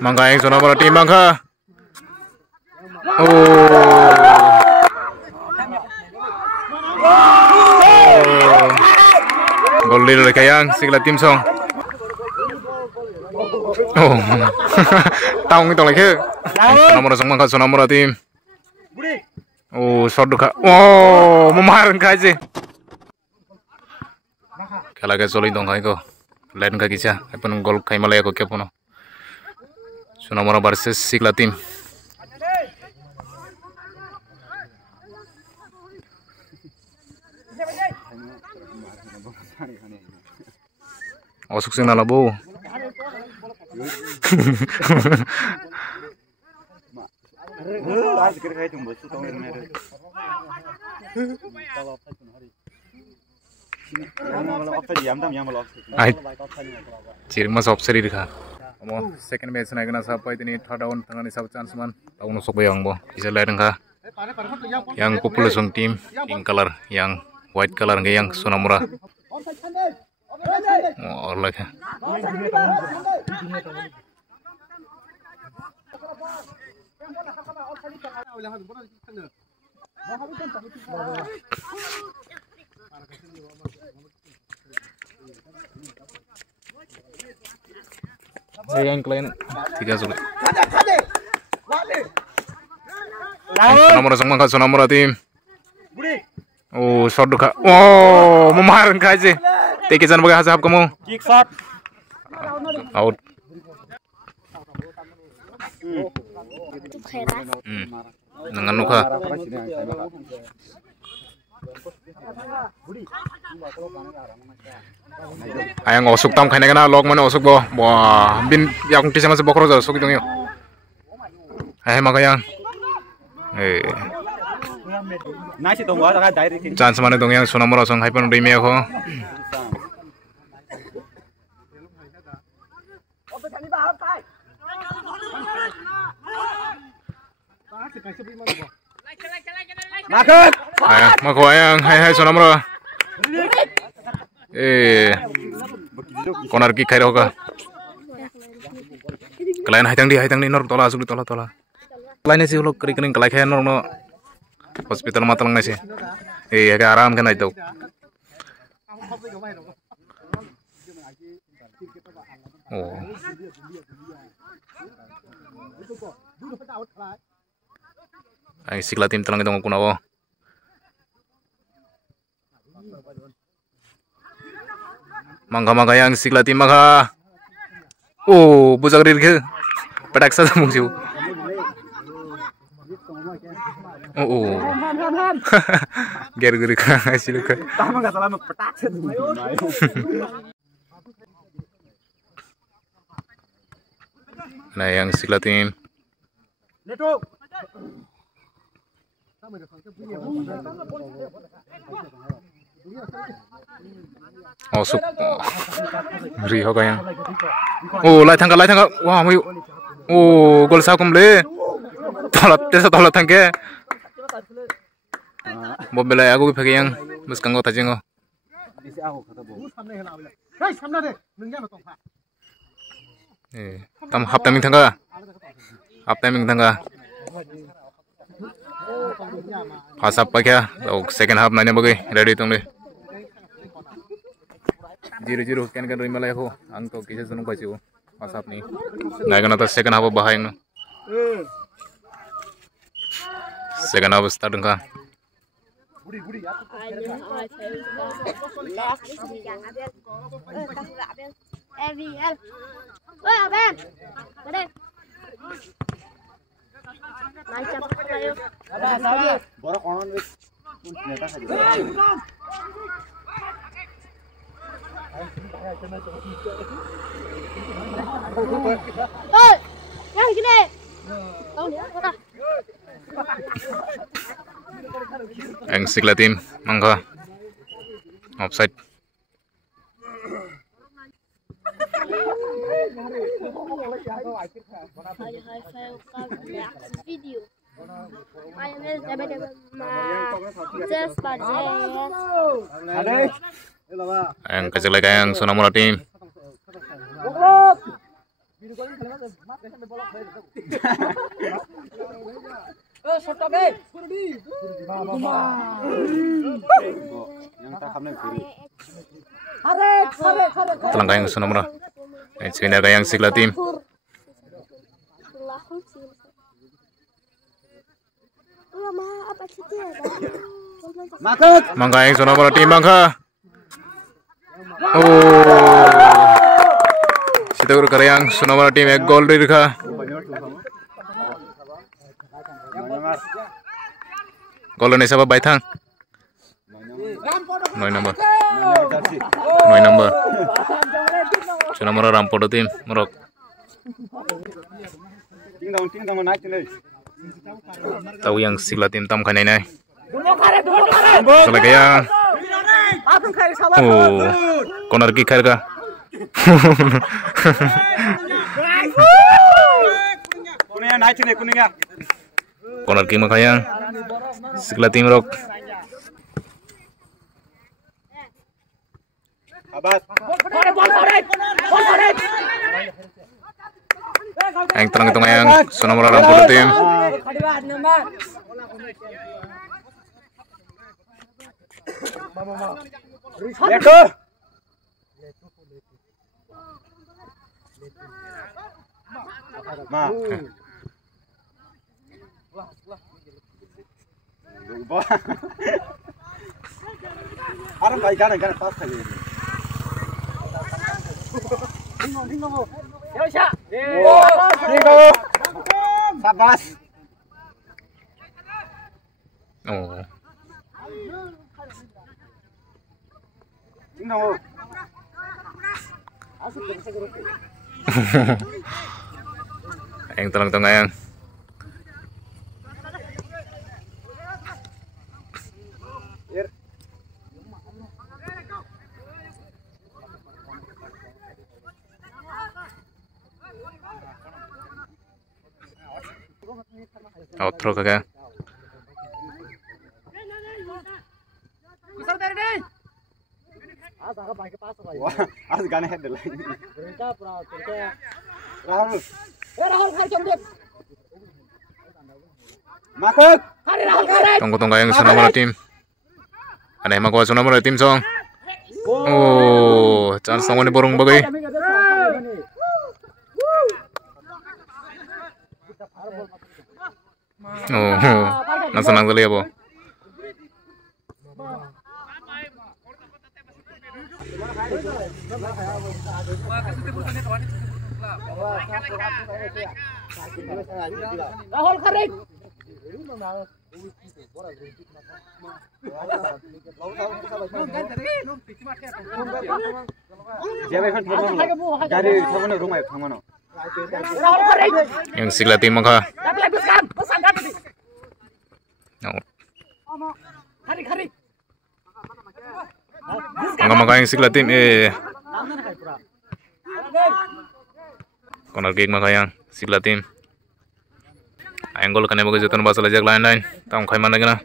Mangka yang Sonamura tim Mangka. Gol leader kayang Sigla tim song. Taung itu lagi. Sonamura song Mangka Sonamura tim. Shot duka. Memarin kaje. Kala ke solo dong kai ko. Lain ka kisah. Apun gol kai malaya ko kya puno. Sonamura versus Sigla tim. Sukses na labo. Cirmas opseri dikha. Amo second match na gana sapai tini third down tangani sab chance man taunu sok bayang bo bisa lain ka yang population team pink color yang white color nge yang Sonamura lagi yang klien 3 sulit. Sonamura tim. Shot duka. Memarin kaje. Tekisan bagai hasap kamu. Kick shot. Out. Nangan nuka. Ayang osuk tam khaine kana log mane osuk bo. Wah, bin yang kisah masih bokro osuk dong yo. Makayang. Nasi tunggu ada direct. Chance mana dong yang Sonamura song hyper udah imi ako. Makut. Mako ayang hai Sonamura. Corner kick khair hoga. Kalian hai tang di nor tola asuk tola. Lainnya sih lo kering kelai khair nor no. Hospital mata lang nasi. Agak aram kan itu. Ay Sigla tim talang itong kunawo. Mangga yang Sigla tim maka. Bujak rir pedak sa mungsiu. Ger ka sila ka. Tama ka salah petak. Nah yang Sigla tim. Suk. Ri hoga yang. Lai thangka. Wah, mayu. Gol sa kumle. Tolat thangke. Mobil aku pakai yang muskang kota jengo. Half timing thangka. Pasap pakai second half nanya bagai ready tong deh. 0-0 kan rimalai aku angko kisah senung baca pasap nih. Naik kan atas second half bahayang. Second half start ka. Ang Sigla tim mangga offside. Ang kecil yang Sonamura tim. Telang kayang Sonamora. Sini kayang Sigla tim. Mangkayang Sonamora tim Mangka. Situ kayang Sonamora tim ek gol dirika. Gol ni siapa Baitang? 9 number. 9 number. Sonamora Rampodo tim Morok. Ting dong naik nih. Tahu yang Sigla tim tam kanai nai. Selagi ya. Corner kick harga. Kuningan naik nih kuningan. Corner kick makanya Sigla tim Morok. Abas. Yang terang itu yang Sonamora Rampodo tim. Leto. Ma. Aram baik kan pas kali ini. Sabas. Oh. Tinggal. Yang terang yang outro kagak. Wah, as gane head lagi. Rahul. Masuk. Tunggu yang Sonamora tim. Ada yang mau Sonamora tim song. Oh, chance song ini borong bagai. Oh, senang sekali ya, Bo. Rahul Kharik. Yang Sigla tim maka. Maka yang Sigla tim corner kick maka yang Sigla tim. Anggol kane bagai jotan basal ajak lain tam khai mana gina.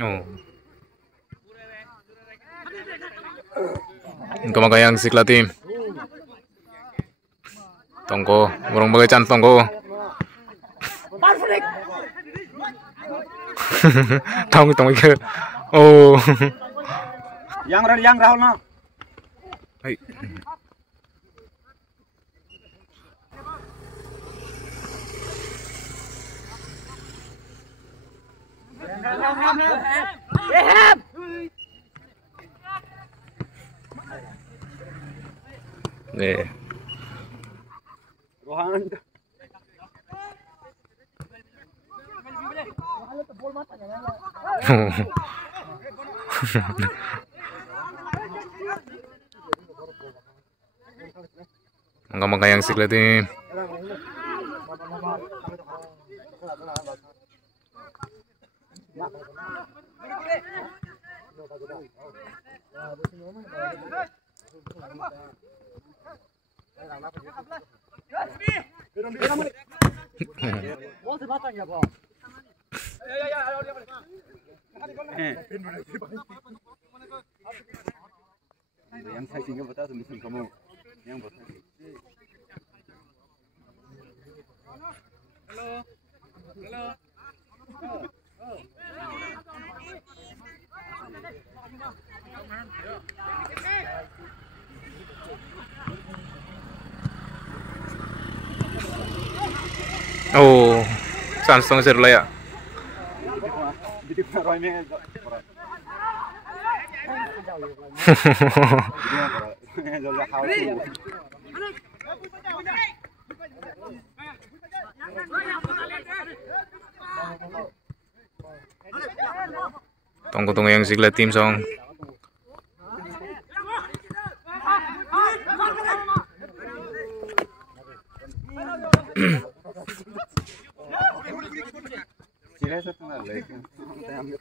Oh. Ingka maka yang Sigla tim. Tongko, borong bagai can tongko. Tong ke. Oh. Yang Rahul na. Hai. Nih. Rohan. Maka yang Sigla tim. Yang saya singgah betul tuh kamu. Yang betul. Oh, chance tong sir laya. Jadi roy me. Tunggu yang sigla tim song. Sila sa tengah lagi. Kita ambil.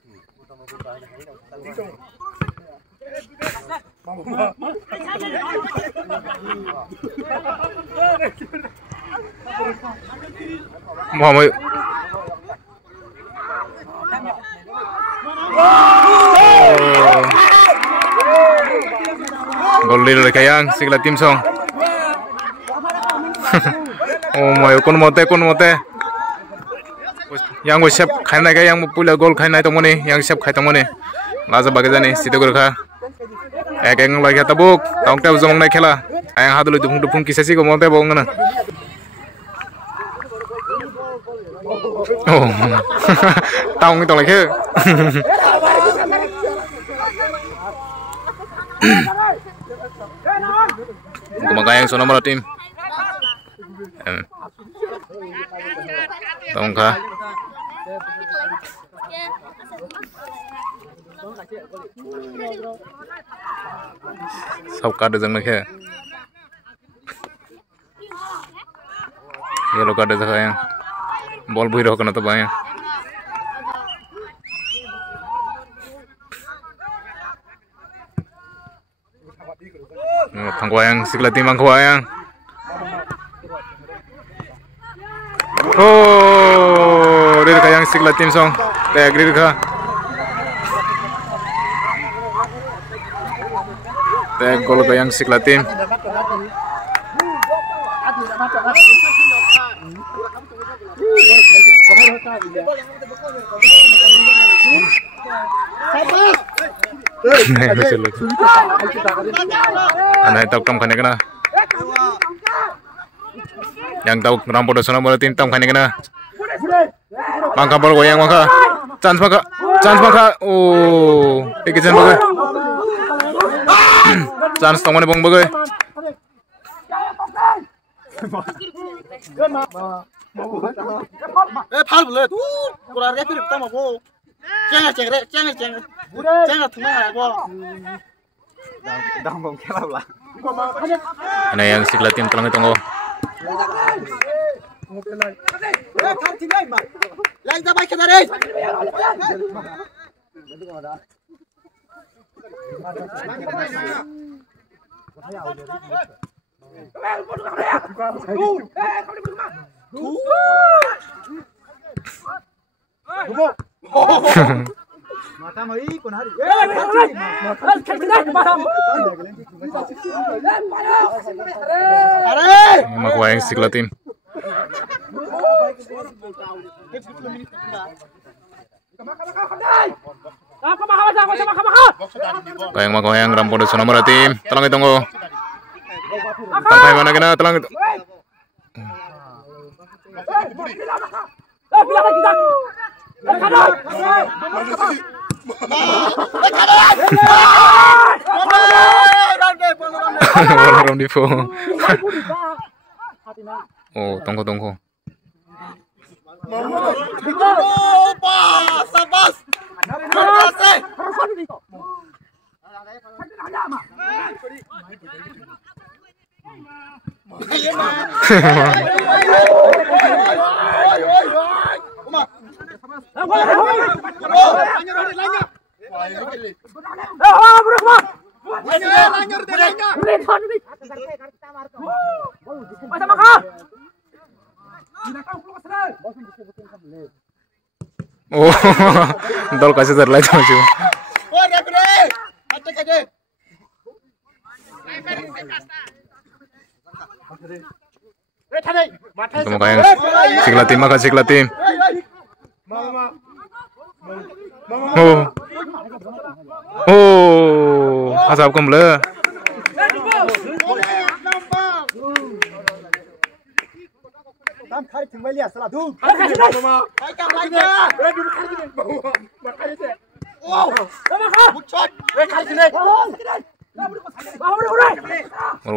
Muhammad. Gol leader kayang sigla tim song. Oh my, kon mote. Yang gue siap kayaknya kayak yang pula gol kayaknya itu mana, yang siap kayak itu mana. Laza bagainya situ gerka. Kayak yang lagi tabuk, tahun kita uzang naik kela. Yang hadu lu dukung kisah sih, gue mote bohong na. Oh, tahun itu lagi. Kumakain yang sono malah tim. Tahun kah? Sau kada jang nakhe. Yellow kada yang ball bui roh kana to baya. Pangkuayang sigla tim pangkuayang. Oh, dia kayang sigla tim song. Dia agree ka. Dia gol kayang sigla tim. Anak tahu kam khane kana. Yang tahu rampo do sono tim tam khane kana. Mangka bol goyang mangka. Chance mangka. Oh, tikisan bagai. Chance tong mane bong bagai. 팔 불러. 꼬라게 필요 없다 먹고. 쨍아 통하고. Dong kelap lah. Ana yang sigla tim tolong tunggu. Lagi dah baik dari. Mata mai kon hari. Makuayang sigla tim. Kayang makuayang rampo do sono mara tim. Tolong tunggu. Sampai mana kena tolong itu. Orang di po. Oh, tunggu. Sabas. Oh, dol kasih terlalu jauh. Tunggu kayak sigla tim. Oh, asap kembali. Tam khai thừng mai liệt là thu. Khai cầm lại nha.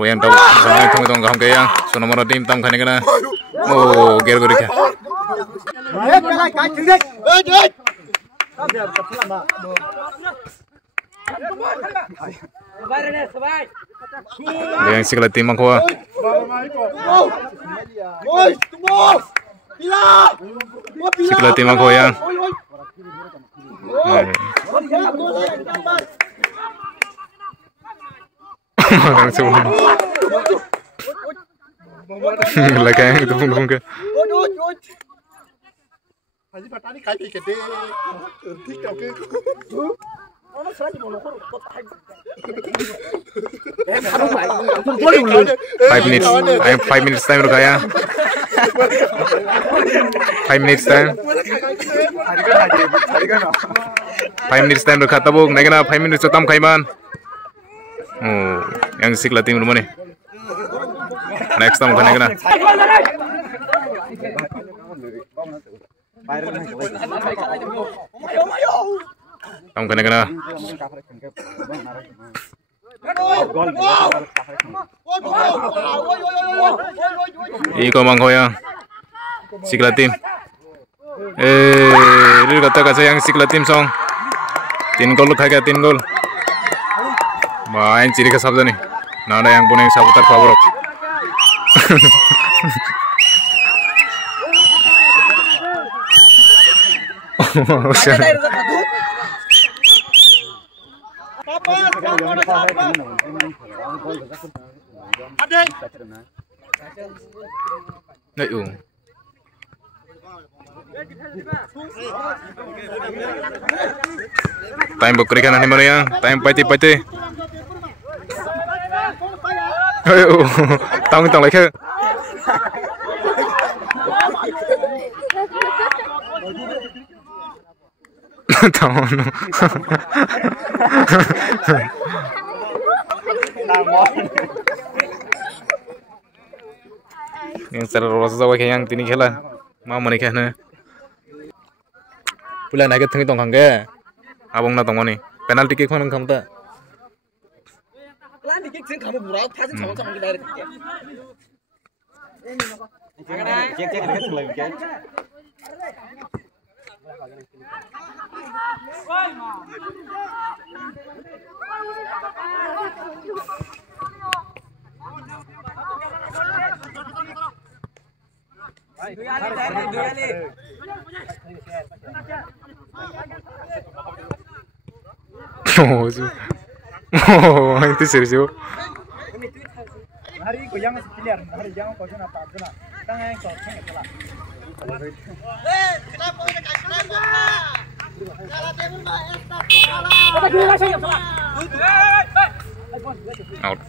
Yang tahu sama tunggu tunggu kamu kayak sono mana tim tam kane kana. Oh, ger ger ka. Cái thừng đấy. Ơi. Tam giờ tập làm mà. Yang sigla tim aku. Sigla tim aku yang. Langsung. Lagi yang itu pun ke. Hãy subscribe cho kênh Ghiền Mì Gõ để không bỏ lỡ 5 minutes. I have 5 minutes time kaya. 5 minutes time. 5 minutes time kata buk. Naik na 5 minutes tam kaiman. Oh, yang sigla tim rumah nih. Next time kena kena. Tam kena kena. Iko mangko yang sigla tim. Ini kata kata yang sigla tim song. 3 gol kaya 3 gol. Main ciri khas nih. Nada yang punya saputar favorok. Time bukri kan nih mana yang time pati. Ayo, tong lagi. Tahun. Yang terus awak yang tini kela, mau menikah na. Bulan agak tinggi tong kangge, abang na tong ni. Penalti kick mana kamu tak? Lan dikit sing kamu burau, tasik sama-sama kita dari kaki. Cek lagi kan. Oh, itu serius. Hari ko yang clear, hari yang ko jana pa jana. Tangan ko thang kala. Out.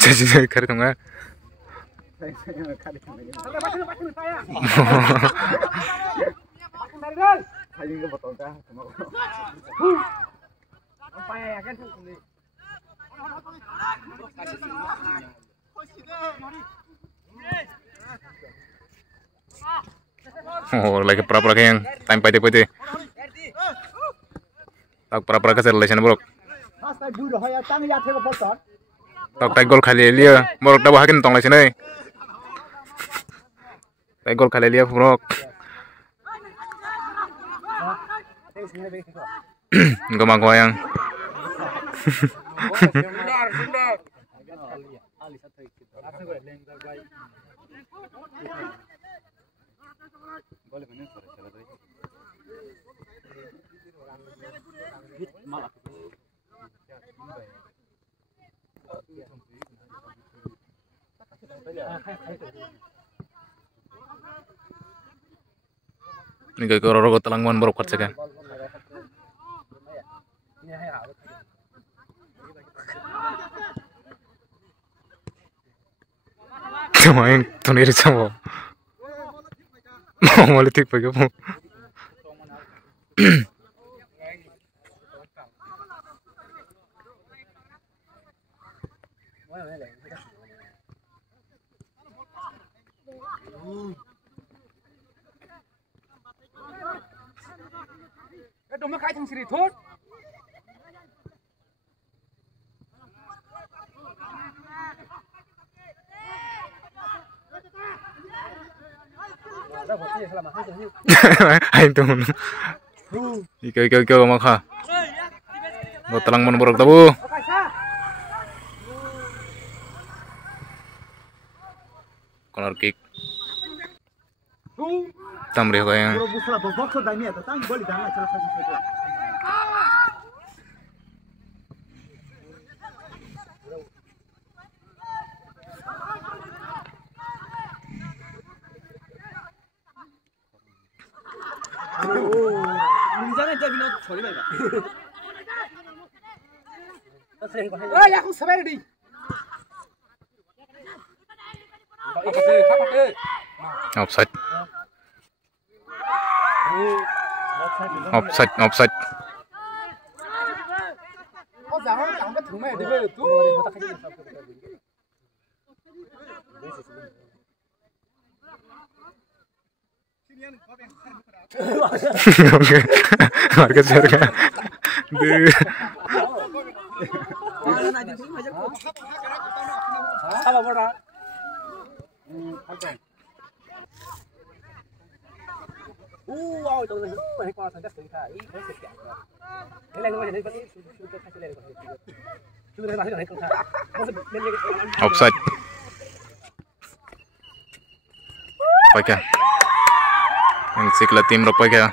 Jadi kari tengah. Oh, lagi pura-pura yang time pati. Tak pura-pura ke relation buruk. Tak gol kali dia, buruk dah bahagian tong relation ni. Tak gol kali dia buruk. Enggak mau yang. Ini gak kororo telang mon borok kan. Main tunir sama. Mau litik pakai apa? Đừng có khai thằng xịt thốt. Aing tuh. Ikaw maka. Mau telang menborok tabu. Corner kick. Tamri ko yang. Ya aku sabar di. Offside. Offside. Jangan ke rumah di tuh. Oke. Market harga. Duh. Wow, itu banyak orang saja cerita. Ini sekian. Ini lagi macam ni, sudah kasih lagi. Sudah kasih lagi. Offside. Pakai. Ini sikla tim ro pakai.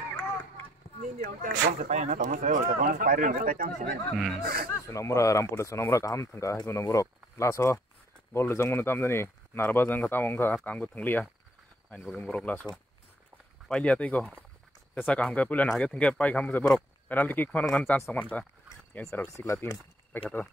Sunamura rampuda sunamura kaham tangga itu nomorok. Laso gol jangun tamdani narba jang kata mongka kanggu thanglia. Ain boge borok laso. Pailiya tei ko. Jasa kaham ka pulan hage thingke pai kham se borok. Penalty kick khon ngan chance samanta. Yang serok sikla tim pakai ta.